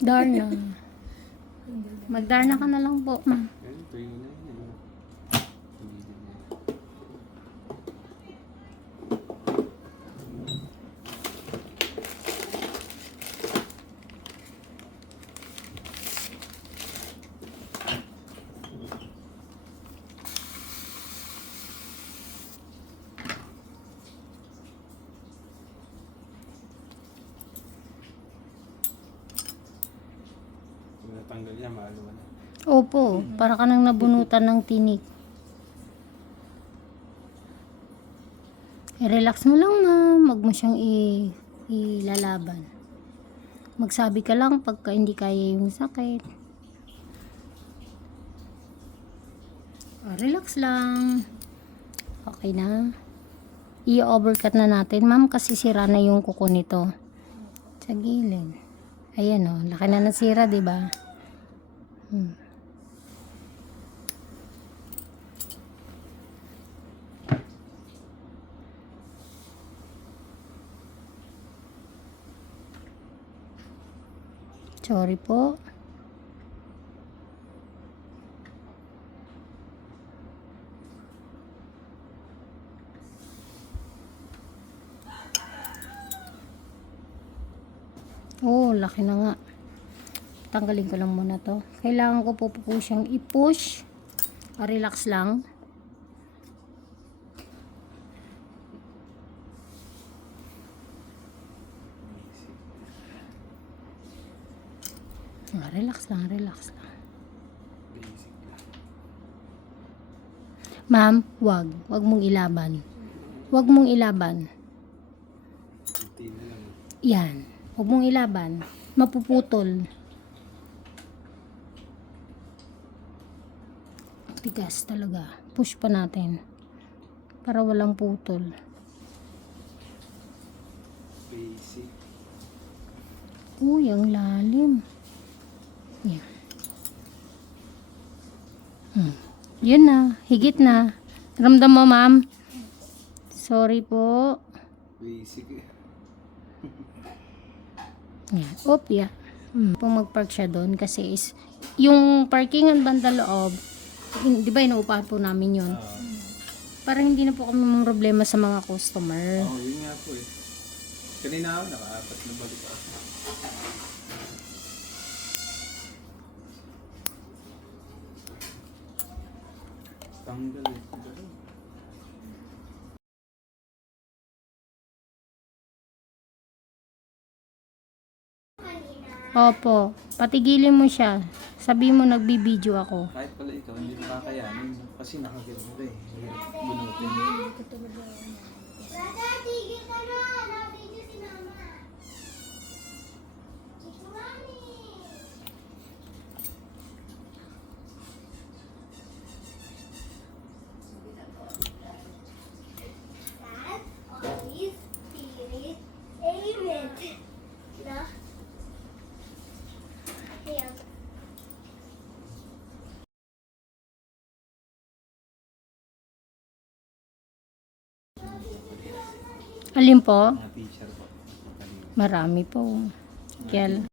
Darna. Magdarna ka na lang po, ma. Ayun, tuyo na yun. Kung natanggal niya, maalaman na. Opo, para ka nang nabunutan ng tinik. I-relax mo lang, ma'am. Huwag mo siyang ilalaban. Magsabi ka lang pagka hindi kaya yung sakit. Relax lang. Okay na. I-overcut na natin, ma'am, kasi sira na yung kuko nito. Sa gilid. Ayan o, laki na nasira, diba? Sorry po. Oh, laki na nga. Tanggalin ko lang muna to. Kailangan ko po siyang i-push. Relax lang. Relax lang, relax lang. Basic lang. Ma'am, wag mong ilaban. Wag mong ilaban. Kunti na lang. Yan. Wag mong ilaban. Mapuputol. Tigas talaga. Push pa natin. Para walang putol. Basic. Uy, ang lalim. Yan. Yun na. Higit na. Ramdam mo, ma'am? Sorry po. Basic. Yan. Op, yeah. Kung mag-park siya doon kasi is yung parkingan banda loob, di ba inuupahan po namin yun? Para hindi na po kami mong problema sa mga customer. Oo, yun nga po eh. Kanina ako, naka-apat na balik ako. Tanggal eh. Opo, patigilin mo siya. Sabi mo nagbibideo ako. Kahit pala ikaw, hindi mo kakayanin. Kasi nakagano ka eh. Hirap bunutin. Tigil ka na! Nabidyo si mama. Ito mami. God, Holy Spirit, Amen. Na? Ayan. Alin po? Mga teacher po. Marami po. Kaya